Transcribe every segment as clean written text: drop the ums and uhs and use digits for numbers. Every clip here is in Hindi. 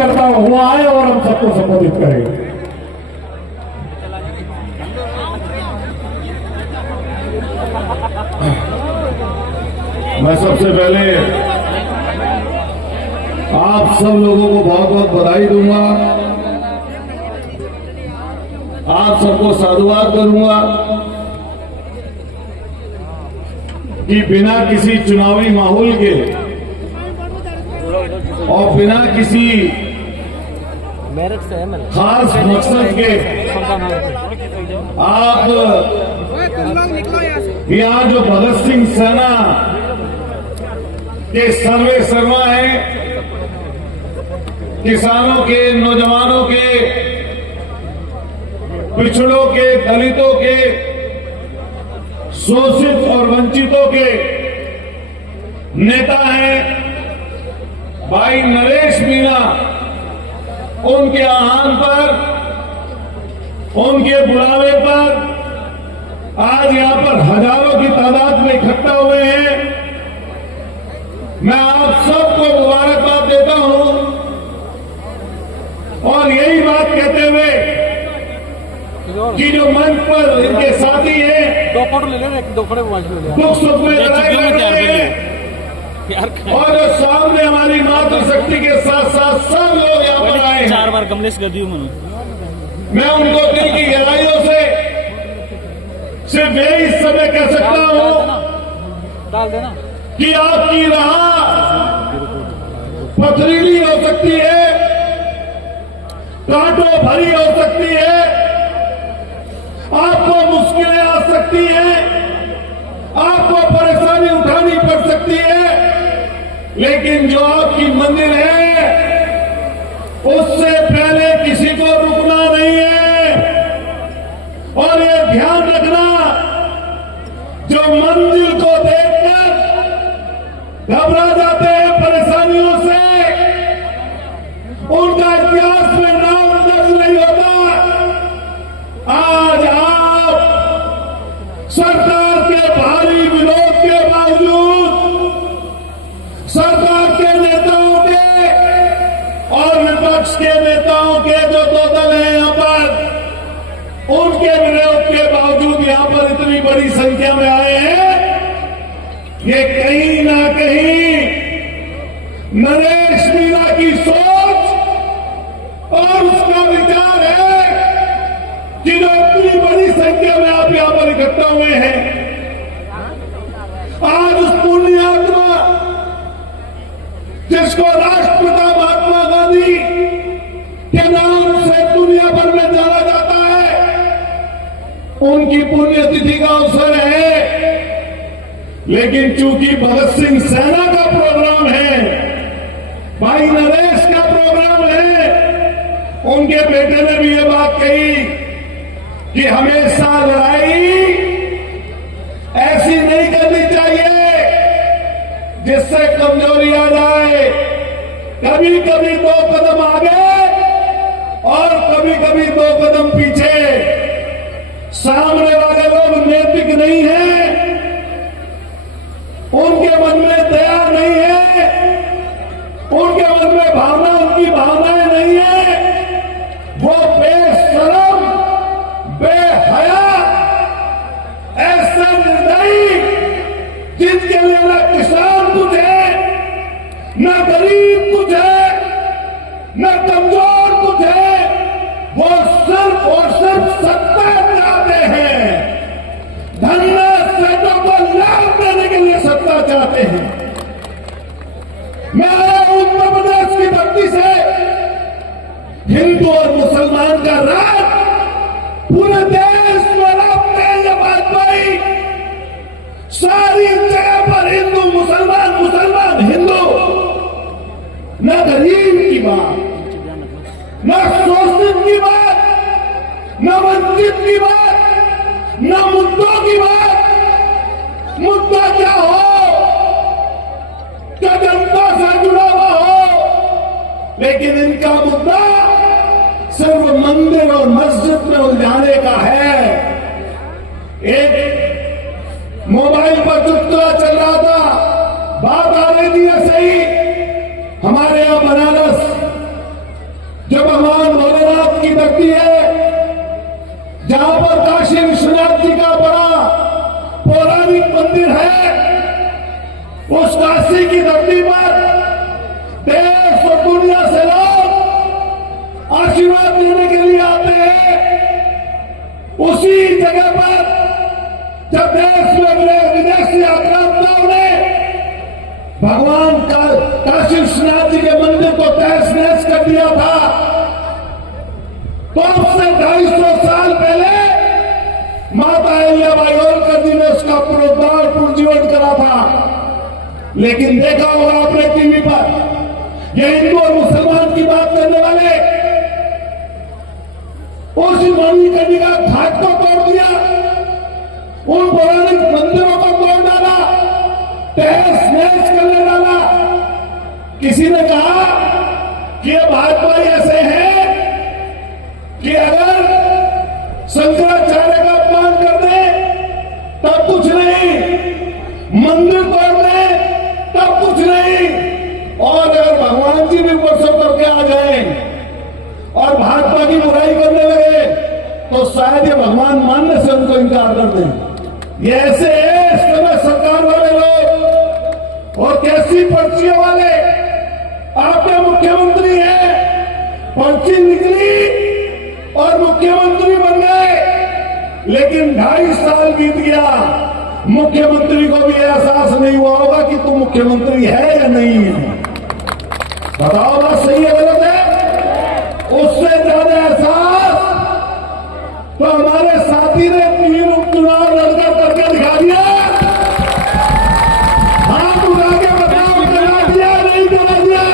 कार्यकर्ता हुआ है और हम सबको संबोधित करेंगे। मैं सबसे पहले आप सब लोगों को बहुत बहुत बधाई दूंगा, आप सबको साधुवाद करूंगा कि बिना किसी चुनावी माहौल के और बिना किसी खास मकसद के आप यहाँ जो भगत सिंह सेना के सर्वे सर्वा हैं, किसानों के, नौजवानों के, पिछड़ों के, दलितों के, शोषित और वंचितों के नेता हैं, भाई नरेश मीणा, उनके आह्वान पर, उनके बुलावे पर आज यहां पर हजारों की तादाद में इकट्ठा हुए हैं। मैं आप सबको मुबारकबाद देता हूं और यही बात कहते हुए कि जो मंच पर इनके साथी हैं, दुख सुख में लड़ाई लड़ रहे हैं और जो सामने हमारी मातृशक्ति के साथ साथ सब लोग यहाँ पर आए हैं, 4 बार कमलेश गद्दी मैं उनको दिल की गहराइयों से सिर्फ यही समय कह सकता हूं कि आपकी राह पथरीली हो सकती है, कांटों भरी हो सकती है, आपको मुश्किलें आ सकती हैं, आपको परेशानी उठानी पड़ सकती है, लेकिन जो आपकी मंजिल है उससे पहले किसी को रुकना नहीं है। और ये ध्यान रखना, जो मंजिल को देखकर घबरा जाते हैं परेशानियों से, उनका इतिहास में नाम दर्ज नहीं होता। आज आप सरकार के भारी विरोध के बावजूद, सरकार के नेताओं के और विपक्ष के नेताओं के जो दो दल हैं यहां पर, उनके विरोध के बावजूद यहां पर इतनी बड़ी संख्या में आए हैं, ये कहीं ना कहीं नरेश मीणा की सोच और उसका विचार है कि जो इतनी बड़ी संख्या में आप यहां पर इकट्ठा हुए हैं, आज उस पुण्यात्मा जिसको राष्ट्रपिता महात्मा गांधी के नाम से दुनिया भर में जाना जाता है, उनकी पुण्यतिथि का अवसर है। लेकिन चूंकि भगत सिंह सेना का प्रोग्राम है, भाई नरेश का प्रोग्राम है, उनके बेटे ने भी ये बात कही कि हमेशा लड़ाई ऐसी नहीं करनी चाहिए जिससे कमजोरी आ जाए। कभी कभी 2 कदम आगे और कभी कभी 2 कदम पीछे। सामने वाले लोग नैतिक नहीं हैं, उनके मन में दया नहीं है, उनके मन में भावना, उनकी भावनाएं नहीं है, वो बेशरम, बेहया, ऐसे निर्दयी जिनके लिए न किसान तुझे, न गरीब तुझे, न कमजोर तुझे, वो सिर्फ और सिर्फ सत्ता चाहते हैं, धन्य सेठों को लाभ देने के लिए सत्ता चाहते हैं। मैं आया हूं उत्तर प्रदेश की धरती से, हिंदू और मुसलमान का राज पूरे देश में रास्ते हैं। ये बात भाई सारी जगह पर हिंदू मुसलमान, मुसलमान हिंदू, न गरीब की बात, न शोषित की बात, न वंचित की बात, न मुद्दों की बात। मुद्दा क्या हो, क्या जनता से जुड़ा हुआ हो, लेकिन इनका मुद्दा सिर्फ मंदिर और मस्जिद में उलझाने का है। एक मोबाइल पर चुटकुला चल रहा था, बात आ रही थी ऐसे ही, हमारे यहां बनारस उसी जगह पर जब देश में विदेशी आक्रांताओं ने भगवान काशी विश्वनाथ जी के मंदिर को तहस नहस कर दिया था, तो उससे 250 साल पहले माता अहिल्याबाई होलकर जी ने उसका पुनरुद्धार पुनर्जीवन करा था। लेकिन देखा होगा आपने टीवी पर ये हिंदू और मुसलमान की बात करने वाले उस मणिकर्णिका घाट को तोड़ दिया, उन पौराणिक मंदिरों को तोड़ डाला, तहस नहस करने डाला। किसी ने कहा कि ये भाजपा ऐसे हैं कि अगर शंकराचार्य का अपमान कर दे तब कुछ नहीं, मंदिर तोड़ दे तब कुछ नहीं, और अगर भगवान जी भी वर्षों करके आ जाए और भाजपा की बुराई करने लगे तो शायद ये भगवान मानने से उनको इनकार कर दें। ये ऐसे है इस समय सरकार वाले लोग, और कैसी पर्चियों वाले। आपके मुख्यमंत्री हैं, पर्ची निकली और मुख्यमंत्री बन गए, लेकिन 2.5 साल बीत गया, मुख्यमंत्री को भी एहसास नहीं हुआ होगा कि तुम मुख्यमंत्री है या नहीं है। बताओ बात सही है गलत है? उससे ज्यादा एहसास तो हमारे साथी ने 3 उपचुनाव लड़कर करके दिखा दिया। हाथ उठा के बताओ, करा दिया नहीं करा दिया?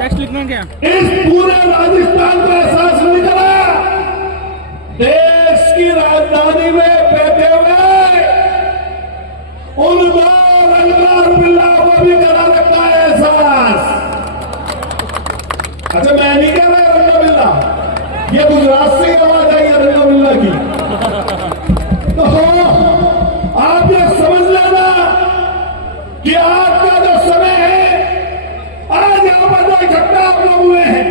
टेक्स्ट लिखना क्या? इस पूरे राजस्थान को एहसास नहीं करा। देश की राजधानी में बैठे हुए उनको रंगलाल बिल्ला को भी करा रखा है एहसास। अच्छा, मैं नहीं कह रहा रंगा बिल्ला, ये गुजरात से आवाज आई है रंगा बिल्ला की। तो आप ये समझ लेना कि आज का जो समय है, आज यहां पर जो इकट्ठा आप लोग हुए हैं,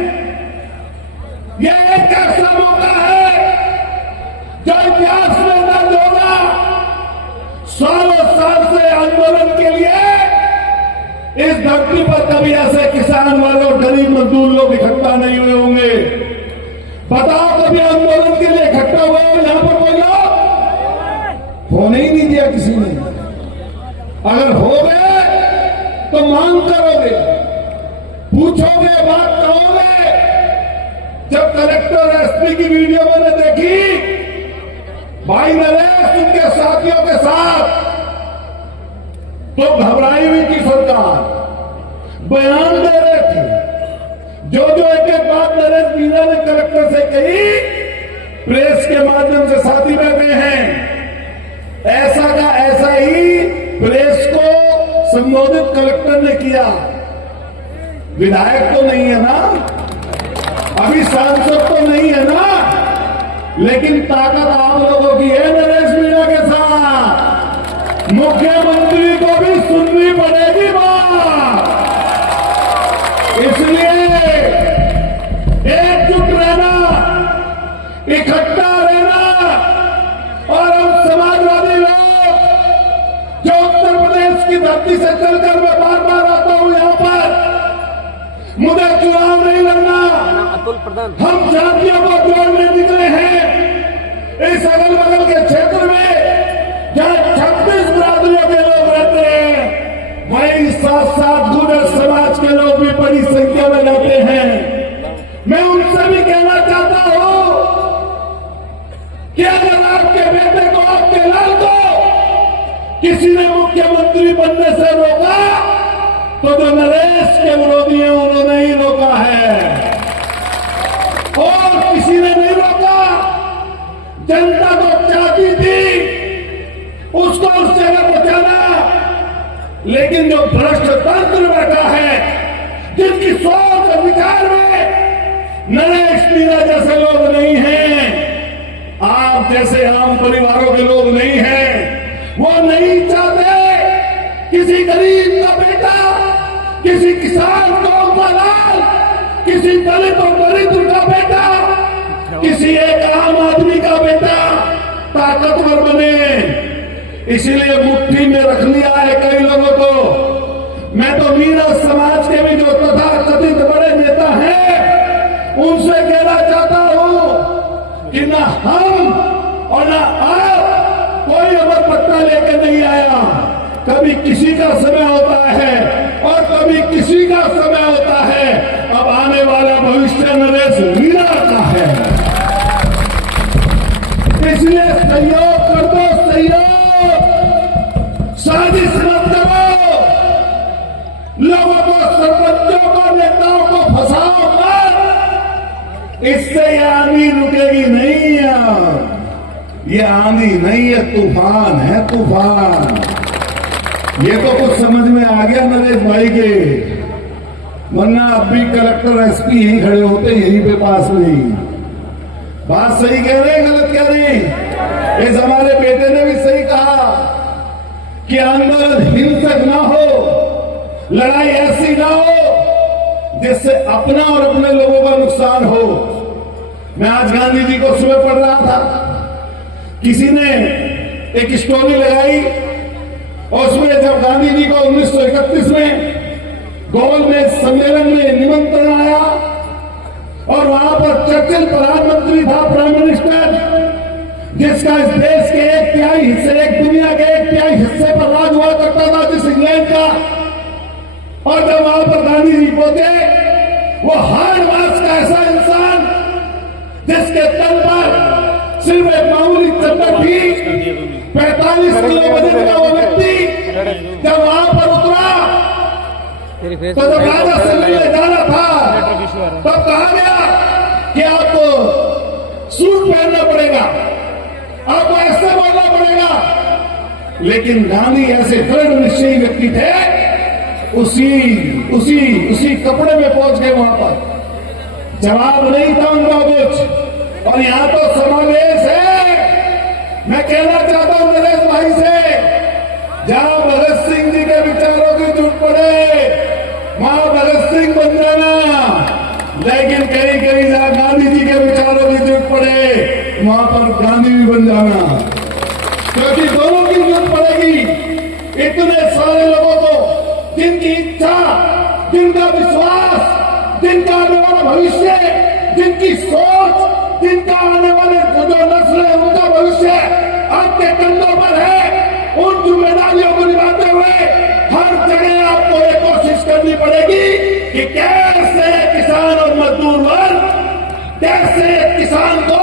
यह एक ऐसा मौका है जो इतिहास में दर्ज होगा। सालों साल से आंदोलन के लिए इस धरती पर कभी ऐसे किसान वाले और गरीब मजदूर लोग इकट्ठा नहीं हुए होंगे। बताओ, कभी आंदोलन के लिए इकट्ठा हुए हो यहां पर कोई लोग? होने ही नहीं दिया किसी ने। अगर हो गए तो मांग करोगे, पूछोगे, बात करोगे। जब कलेक्टर एसपी की वीडियो मैंने देखी, भाई नरेश उनके साथियों के साथ, तो घबराई हुई थी सरकार, बयान दे रहे थे। जो एक एक बात नरेश मीणा ने कलेक्टर से कही, प्रेस के माध्यम से साथी बैठे हैं, ऐसा का ऐसा ही प्रेस को संबोधित कलेक्टर ने किया। विधायक तो नहीं है ना, अभी सांसद तो नहीं है ना, लेकिन ताकत आप लोगों की है नरेश मीणा के साथ। मुख्यमंत्री को भी सुननी पड़ेगी बात, इसलिए एकजुट रहना, इकट्ठा रहना। और हम समाजवादी लोग जो उत्तर प्रदेश की धरती से चलकर मैं बार बार आता हूं यहां पर, मुझे चुनाव नहीं लड़ना, हम जातियों को जोड़ने निकले हैं। इस अगल बगल के क्षेत्र में जहां 36 बिरादरियों के लोग रहते हैं, वहीं साथ गुर्जर समाज के लोग भी बड़ी संख्या में रहते हैं। मैं उनसे भी कहना चाहता हूं कि अगर आपके बेटे को, आपके लाल को किसी ने मुख्यमंत्री बनने से रोका, तो जो नरेश के विरोधी हैं उन्होंने ही रोका है, और किसी ने नहीं रोका। जनता को चाहती थी उसको उस जगह पहुंचाना, लेकिन जो भ्रष्ट तंत्र बैठा है, जिसकी सोच और विचार में नरेश मीणा जैसे लोग नहीं हैं, आप जैसे आम परिवारों के लोग नहीं हैं, वो नहीं चाहते किसी गरीब का बेटा, किसी किसान कौम का लाल, किसी दलित और दरिद्र का बेटा, किसी एक आम आदमी का बेटा ताकतवर बने। इसीलिए मुट्ठी में रख लिया है कई लोगों को। मैं तो मीणा समाज के भी जो तथा कथित बड़े नेता हैं, उनसे कहना चाहता हूं कि कि ना हम और ना आप कोई अमर पट्टा लेकर नहीं आया। कभी किसी का समय होता है और कभी किसी का समय होता है। अब आने वाला भविष्य नरेश मीणा का है, इसलिए सहयोग कर दो, सहयोग। साजिश मत करो, लोगों को, सरपंचों को, नेताओं को फंसाओ मत। इससे ये आंधी रुकेगी नहीं यार, ये आंधी नहीं है, तूफान है, तूफान। ये तो कुछ समझ में आ गया नरेश भाई के, वरना अब भी कलेक्टर एसपी यहीं खड़े होते, यहीं पे पास में ही। बात सही कह रहे हैं, गलत कह रहे हैं? इस हमारे बेटे ने भी सही कहा कि आंदोलन हिंसक ना हो, लड़ाई ऐसी ना हो जिससे अपना और अपने लोगों का नुकसान हो। मैं आज गांधी जी को सुबह पढ़ रहा था, किसी ने एक स्टोरी लगाई और उसमें जब गांधी जी को 1931 में गोल में सम्मेलन में निमंत्रण आया और वहां पर चर्चिल प्रधानमंत्री था, प्राइम मिनिस्टर, जिसका इस देश के एक तिहाई हिस्से, एक दुनिया के एक तिहाई हिस्से पर राज हुआ करता था, जिस इंग्लैंड का। और जब वहां पर गांधी जी पहुंचे, वो हार्ड मास का ऐसा इंसान जिसके तन पर सिर्फ एक मामूली चद्दर थी, 45 किलो वजन का वो व्यक्ति जब वहां पर उतरा तो जब राजा से मिलने जाना था तब कहा गया कि आपको सूट पहनना पड़ेगा, आपको ऐसे बोलना पड़ेगा। लेकिन गांधी ऐसे दृढ़ निश्चयी व्यक्ति थे, उसी कपड़े में पहुंच गए वहां पर। जवाब नहीं था उनका कुछ। और यहां तो समावेश है। मैं कहना चाहता हूं नरेश भाई से, जहां भगत सिंह जी के विचारों की जरूरत पड़े वहां भगत सिंह बन जाना, लेकिन कहीं कहीं जहां गांधी जी के विचारों की जरूरत पड़े वहां पर गांधी भी बन जाना, क्योंकि दोनों की जरूरत पड़ेगी। इतने सारे लोगों को जिनकी इच्छा, जिनका विश्वास, जिनका आने वाला भविष्य, जिनकी सोच, जिनका आने वाले जो नस्ल है उनका भविष्य आपके कंधों पर है, उन जिम्मेदारियों को निभाते हुए हर जगह आपको ये कोशिश करनी पड़ेगी कि कैसे किसान और मजदूर वर्ग, कैसे किसान को,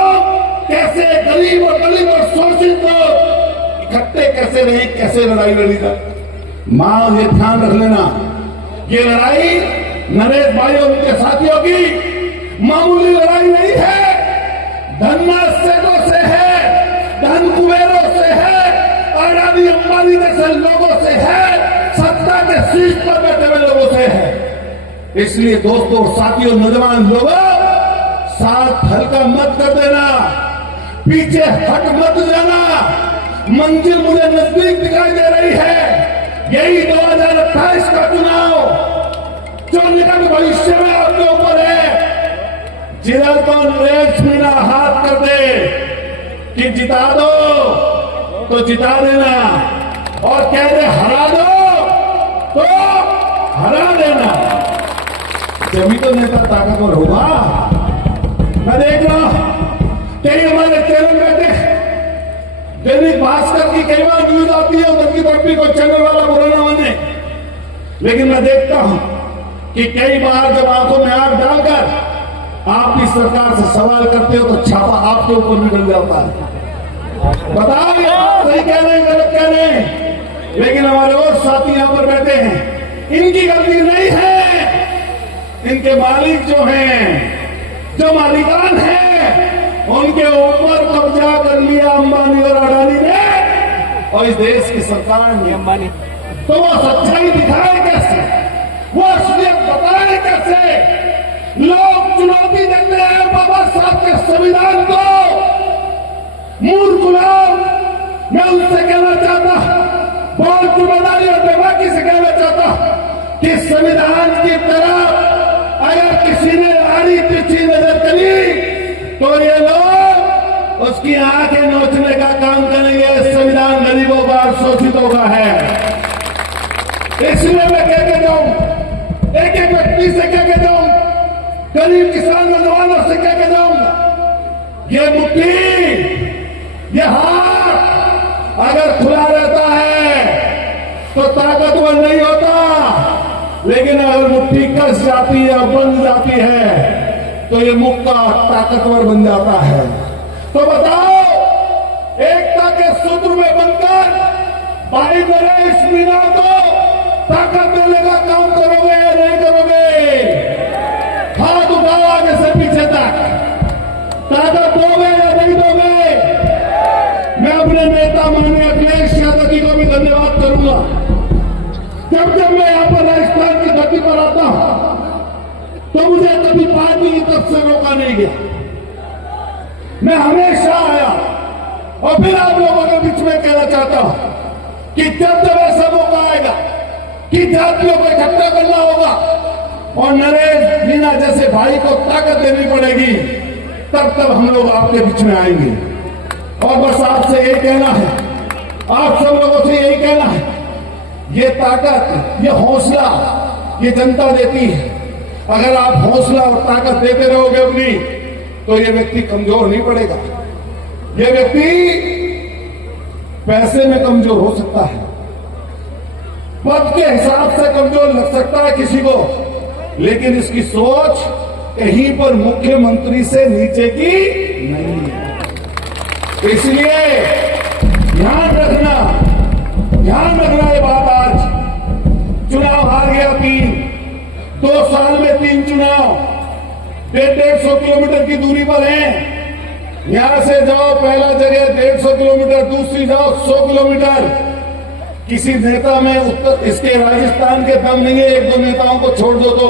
कैसे गरीब और शोषित को इकट्ठे कैसे रहे, कैसे लड़ाई लड़ी जाए। मां ये ध्यान रख लेना, ये लड़ाई नरेश भाई और उनके साथियों की मामूली लड़ाई नहीं है, धननाशकों से है, धन कुबेरों से है, अडानी अंबानी जैसे लोगों से है, सत्ता के शीर्ष पर बैठे हुए लोगों से है। इसलिए दोस्तों, साथियों, नौजवान लोगों, साथ हल्का मत कर देना, पीछे हट मत जाना। मंजिल मुझे नजदीक दिखाई दे रही है। यही 2028 का चुनाव जो निकट भविष्य में आपके ऊपर है। जिधर को नरेश मीणा हाथ कर दे कि जिता दो तो जिता देना, और कह दे हरा दो तो हरा देना, जब तो नेता ताकतवर होगा। मैं देख रहा हूं कई हमारे चैनल बैठे, दैनिक भास्कर की कई बार न्यूज आती है, उधर की तरफ भी कोई चैनल वाला बुरा ना माने, लेकिन मैं देखता हूं कि कई बार जब आंखों में आग डालकर आप इस सरकार से सवाल करते हो तो छापा आपके ऊपर निकल जाता है। बताओ यार, सही कह रहे हैं, गलत कह रहे हैं। लेकिन हमारे और साथी यहां पर बैठे हैं, इनकी गलती नहीं है। इनके मालिक जो हैं, जो मालिकान हैं, उनके ऊपर कब्जा कर लिया अंबानी और अडानी ने और इस देश की सरकार ने। अंबानी तो वो सच्चाई दिखाए कैसे, वो असलियत बताए कैसे? लोग चुनौती देते हैं बाबा साहब के संविधान को। मूर्ख लोग, मैं उनसे कहना चाहता, बहुत जिम्मेदारी और बेबाकी से कहना चाहता कि संविधान की तरफ अगर किसी ने आड़ी तिरछी नजर करी तो ये लोग उसकी आंखें नोचने का काम करेंगे। संविधान गरीबों का, शोषितों का है। इसलिए मैं कह के जाऊं, एक व्यक्ति से कह के जाऊं, गरीब किसान नौजवानों से कह के जाऊंगा, ये मुट्ठी, ये हाथ अगर खुला रहता है तो ताकतवर नहीं होता, लेकिन अगर मुट्ठी कस जाती है, बंध जाती है, तो ये मुक्का ताकतवर बन जाता है। तो बताओ, एकता के सूत्र में बनकर भाई नरेश मीणा को ताकत देने का काम करोगे या नहीं करोगे? हाथ उठाओ आगे से पीछे तक, ताकत दोगे या नहीं दोगे? मैं अपने नेता माननीय अखिलेश यादव जी को भी धन्यवाद करूंगा। जब जब मैं यहां पर राजस्थान की धरती पर आता हूं तो मुझे कभी पार्टी की तरफ से रोका नहीं गया। मैं हमेशा आया और फिर आप लोगों के बीच में कहना चाहता हूं कि जब जब ऐसा मौका आएगा कि जातियों को इकट्ठा करना होगा और नरेश मीणा जैसे भाई को ताकत देनी पड़ेगी, तब तब हम लोग आपके बीच में आएंगे। और बस आपसे यही कहना है, आप सब लोगों से यही कहना है, ये ताकत, ये हौसला ये जनता देती है। अगर आप हौसला और ताकत देते रहोगे अपनी, तो ये व्यक्ति कमजोर नहीं पड़ेगा। ये व्यक्ति पैसे में कमजोर हो सकता है, पद के हिसाब से कमजोर लग सकता है किसी को, लेकिन इसकी सोच कहीं पर मुख्यमंत्री से नीचे की नहीं है। तो इसलिए ध्यान रखना ये बात। आज चुनाव हार गया 2 साल में 3 चुनाव, 150 किलोमीटर की दूरी पर हैं। यहां से जाओ पहला जगह 150 किलोमीटर, दूसरी जाओ 100 किलोमीटर। किसी नेता में उत्तर इसके राजस्थान के दम नहीं है, 1-2 नेताओं को छोड़ दो तो,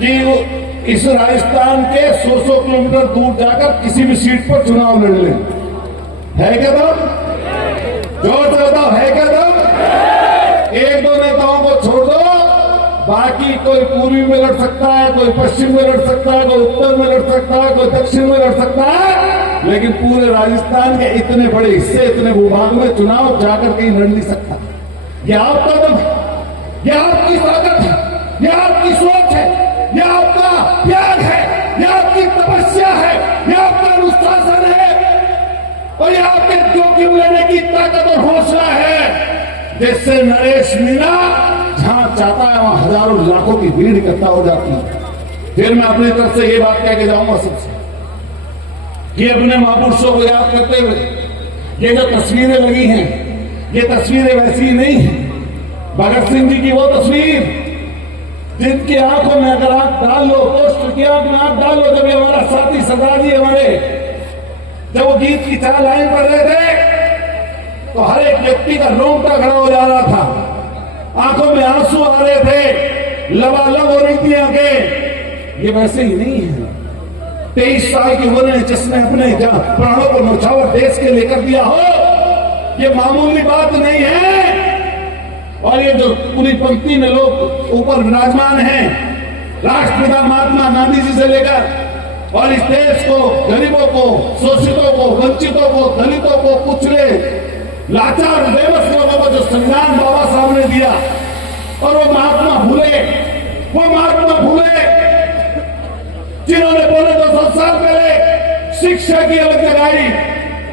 कि इस राजस्थान के 100 किलोमीटर दूर जाकर किसी भी सीट पर चुनाव लड़ लें। है क्या दम? जोर से बताओ, है क्या दम? 1-2 नेताओं को छोड़ दो, बाकी कोई पूर्वी में लड़ सकता है, कोई पश्चिम में लड़ सकता है, कोई उत्तर में लड़ सकता है, कोई दक्षिण में लड़ सकता है, लेकिन पूरे राजस्थान के इतने बड़े हिस्से, इतने भूभाग में चुनाव जाकर कहीं लड़ नहीं सकता। यह आपका दम है, यह आपकी ताकत है, यह आपकी सोच है, यह आपका त्याग है, यह आपकी तपस्या है, यह आपका अनुशासन है, और यह आपके जोखिम लेने की ताकत और हौसला है, जिससे नरेश मीणा जहां चाहता है वहां हजारों लाखों की भीड़ इकट्ठा हो जाती है। फिर मैं अपनी तरफ से ये बात कह के जाऊंगा सबसे कि अपने महापुरुषों को याद करते हुए ये जो तस्वीरें लगी हैं, ये तस्वीरें वैसी नहीं है। भगत सिंह जी की वो तस्वीर जिनकी आंखों में अगर आंख डाल लो, पोस्ट की आंख में आंख डाल लो, जब ये हमारा साथी सरदार जी हमारे जब वो गीत की 4 लाइन पढ़ रहे थे तो हर एक व्यक्ति का रोंगटा खड़ा हो जा रहा था, आंखों में आंसू आ रहे थे, लबालब हो रही थी आंखें। ये वैसे ही नहीं है। 23 साल की उम्र में जिसने अपने प्राणों को न्यौछावर देश के लेकर दिया हो, ये मामूली बात नहीं है। और ये जो पूरी पंक्ति में लोग ऊपर विराजमान हैं, राष्ट्रपिता महात्मा गांधी जी से लेकर और इस देश को, गरीबों को, शोषितों को, वंचितों को, दलितों को, कुचले, लाचार, बेबस लोगों को जो संविधान बाबा साहब ने दिया, और वो महात्मा भूले जिन्होंने पौने 200 साल पहले शिक्षा की अलग लगाई,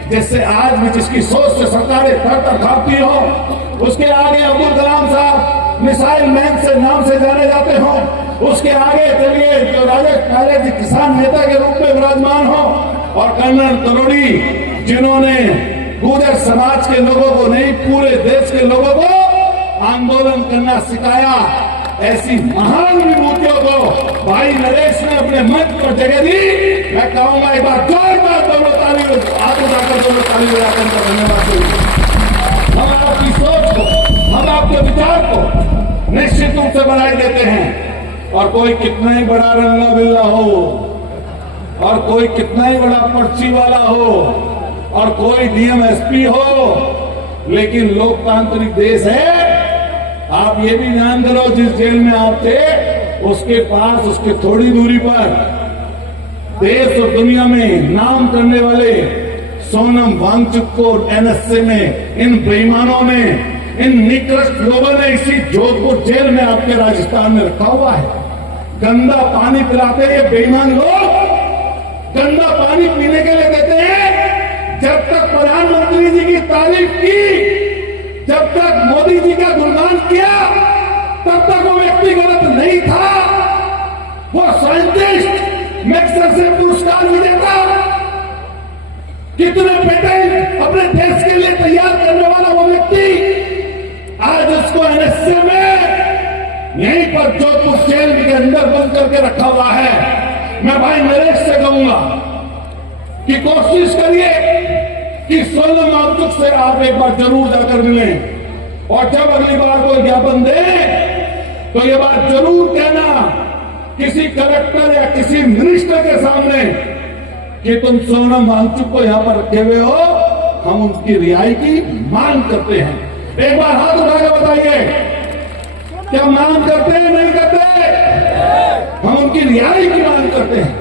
जिससे आज भी जिसकी सोच से सरकारें थर-थर कांपती हो, उसके आगे अब्दुल कलाम साहब मिसाइल मैन से नाम से जाने जाते हो, उसके आगे चलिए जो राजा जी किसान नेता के रूप में विराजमान हो, और कर्नल तरोड़ी जिन्होंने गुर्जर समाज के लोगों को नहीं, पूरे देश के लोगों को आंदोलन करना सिखाया। ऐसी महान विभूतियों को भाई नरेश ने अपने मंच पर जगह दी। मैं कहूंगा एक बार जोरदार दोनों ताली, आगे जाकर दोनों ताली बजाकर उनका धन्यवाद। हम आपकी सोच को, हम आपके विचार को निश्चित रूप से बढ़ाई देते हैं। और कोई कितना ही बड़ा रंगा बिल्ला हो, और कोई कितना ही बड़ा पर्ची वाला हो, और कोई डीएमएसपी हो, लेकिन लोकतांत्रिक देश है। आप ये भी ध्यान करो, जिस जेल में आप थे उसके पास, उसके थोड़ी दूरी पर देश और दुनिया में नाम करने वाले सोनम वांगचुक को एनएसए में इन बेईमानों ने, इन निकृष्ट लोगों ने इसी जोधपुर जेल में आपके राजस्थान में रखा हुआ है। गंदा पानी पिलाते ये बेईमान लोग गंदा पानी पीने के लिए देते हैं। जब तक प्रधानमंत्री जी की तारीफ की, जब तक मोदी जी का गुणगान किया, तब तक वो व्यक्ति गलत नहीं था। वो साइंटिस्ट, मैक्सेसे पुरस्कार विजेता, कितने पेटेंट अपने देश के लिए तैयार करने वाला वो व्यक्ति, आज उसको एनएसए में यहीं पर जोधपुर जेल के अंदर बंद करके रखा हुआ है। मैं भाई नरेश से कहूंगा कि कोशिश करिए कि सोनम वांगचुक से आप एक बार जरूर जाकर मिलें, और जब अगली बार कोई ज्ञापन दे तो ये बात जरूर कहना किसी कलेक्टर या किसी मिनिस्टर के सामने कि तुम सोनम वांगचुक को यहां पर रखे हुए हो, हम उनकी रिहाई की मांग करते हैं। एक बार हाथ उठाकर बताइए, क्या मांग करते हैं? नहीं करते? हम उनकी रिहाई की मांग करते हैं।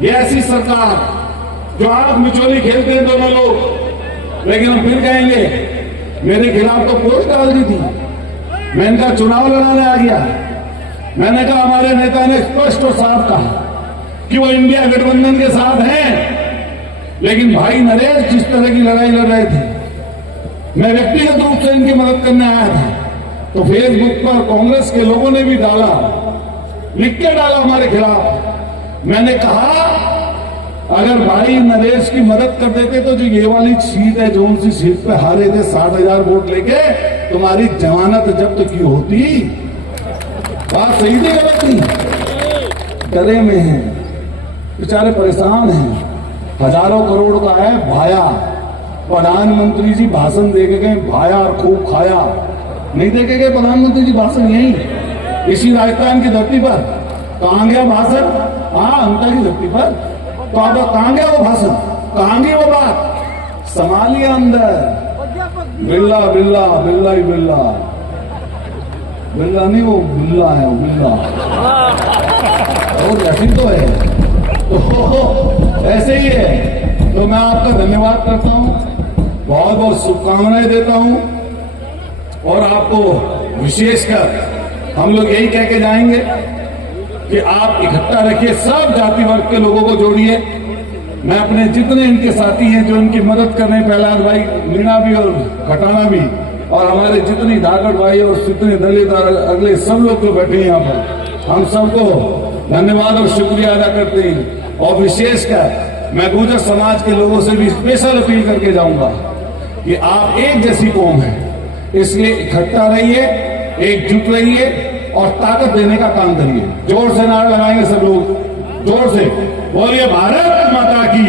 ये ऐसी सरकार जो आग मिचोली खेलते हैं दोनों लोग, लेकिन हम फिर कहेंगे मेरे खिलाफ तो पोस्ट डाल दी थी, मैं इनका चुनाव लड़ाने आ गया। मैंने कहा, हमारे नेता ने स्पष्ट और साफ कहा कि वो इंडिया गठबंधन के साथ हैं, लेकिन भाई नरेश जिस तरह की लड़ाई लड़ रहे थे, मैं व्यक्तिगत रूप से इनकी मदद करने आया था, तो फेसबुक पर कांग्रेस के लोगों ने भी डाला, लिख के डाला हमारे खिलाफ। मैंने कहा, अगर भाई नरेश की मदद कर देते तो जो ये वाली सीट है, जो उनसी सीट पे हारे थे 60,000 वोट लेके, तुम्हारी जमानत जब्त की होती। बात सही थी गलत थी? डरे में हैं, बेचारे परेशान हैं। हजारों करोड़ का है भाया, प्रधानमंत्री जी भाषण दे के गए, भाया और खूब खाया। नहीं दे के गए प्रधानमंत्री जी भाषण यही इसी राजस्थान की धरती पर? कहां गया भाषण? हाँ, अंता की धरती पर। तो अब कहां गया वो भाषण? कहां गई वो बात? संभालिए अंदर। बिल्ला बिल्ला बिल्ला ही बिल्ला, बिल्ला नहीं वो बिल्ला है, वो बिल्ला और ऐसी तो है, तो ऐसे ही है। तो मैं आपका धन्यवाद करता हूं, बहुत बहुत शुभकामनाएं देता हूं, और आपको विशेषकर हम लोग यही कह के जाएंगे कि आप इकट्ठा रखिए, सब जाति वर्ग के लोगों को जोड़िए। मैं अपने जितने इनके साथी हैं जो इनकी मदद कर रहे हैं, प्रहलाद भाई मीणा भी और खटाना भी, और हमारे जितनी धाकड़ भाई और जितने दलित और अगले सब लोग जो बैठे हैं यहाँ पर, हम सबको धन्यवाद और शुक्रिया अदा करते हैं। और विशेषकर मैं गुर्जर समाज के लोगों से भी स्पेशल अपील करके जाऊंगा कि आप एक जैसी कौम है, इसलिए इकट्ठा रहिए, एकजुट रहिए और ताकत देने का काम करिए। जोर से नारा लगाएंगे सब लोग, जोर से बोलिए भारत माता की।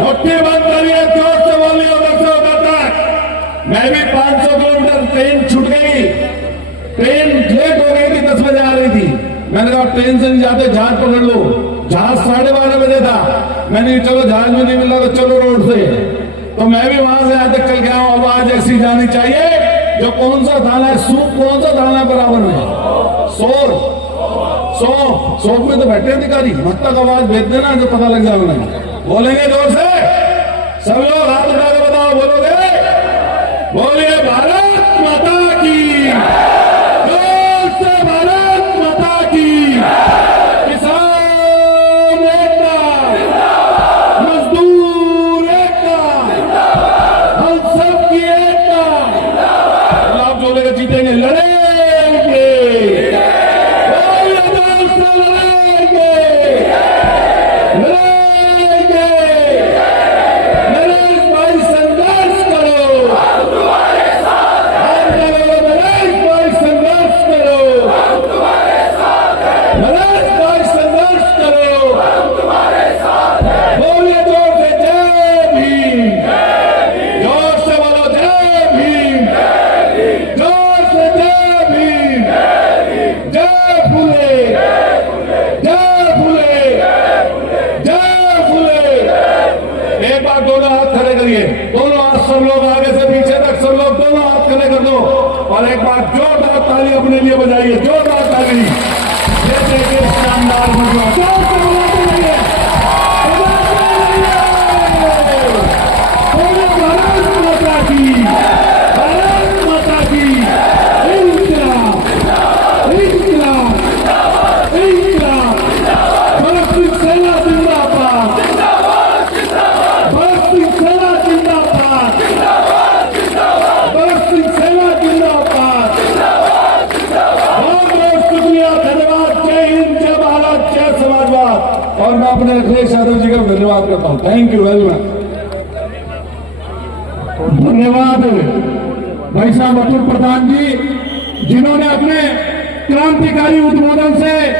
मुट्ठी बंद करिए, जोर से बोलिए उधर से उधर तक। मैं भी 500 किलोमीटर, ट्रेन छूट गई, ट्रेन लेट हो गई थी, 10 बजे आ रही थी। मैंने कहा ट्रेन से नहीं जाते, जहाज पकड़ लो। जहाज 12:30 बजे था। मैंने चलो जहाज में नहीं मिला तो चलो रोड से। तो मैं भी वहां से आज तक कल गया हूं। आवाज ऐसी जानी चाहिए जो कौन सा थाना है, सूप कौन सा थाना है बराबर में, सोर सौंप में तो बैठे अधिकारी, मत तक आवाज भेज देना जो पता लग जाए उन्हें। बोलेंगे जोर से सब लोग, हाथ उठा के बताओ, बोलोगे? बोलिए भारत माता की, जोर से भारत माता की। किसान एकता, मजदूर एकता, हम सब की एकता। आप जो लेकर जीतेंगे, लड़ेंगे, दोनों हाथ सब लोग आगे से पीछे तक, सब लोग दोनों हाथ खड़े कर दो और एक बार जोरदार ताली अपने लिए बजाइए, जोरदार ताली। ये देखिए शानदार जोर से बुलाते रहिए। भारत माता की, भारत माता की। इंकलाब, इंकलाब, इंकलाब। भगत सिंह सेना जिंदाबाद, धन्यवाद करता हूं। Thank you very much. धन्यवाद भाई साहब अतुल प्रधान जी, जिन्होंने अपने क्रांतिकारी उद्बोधन से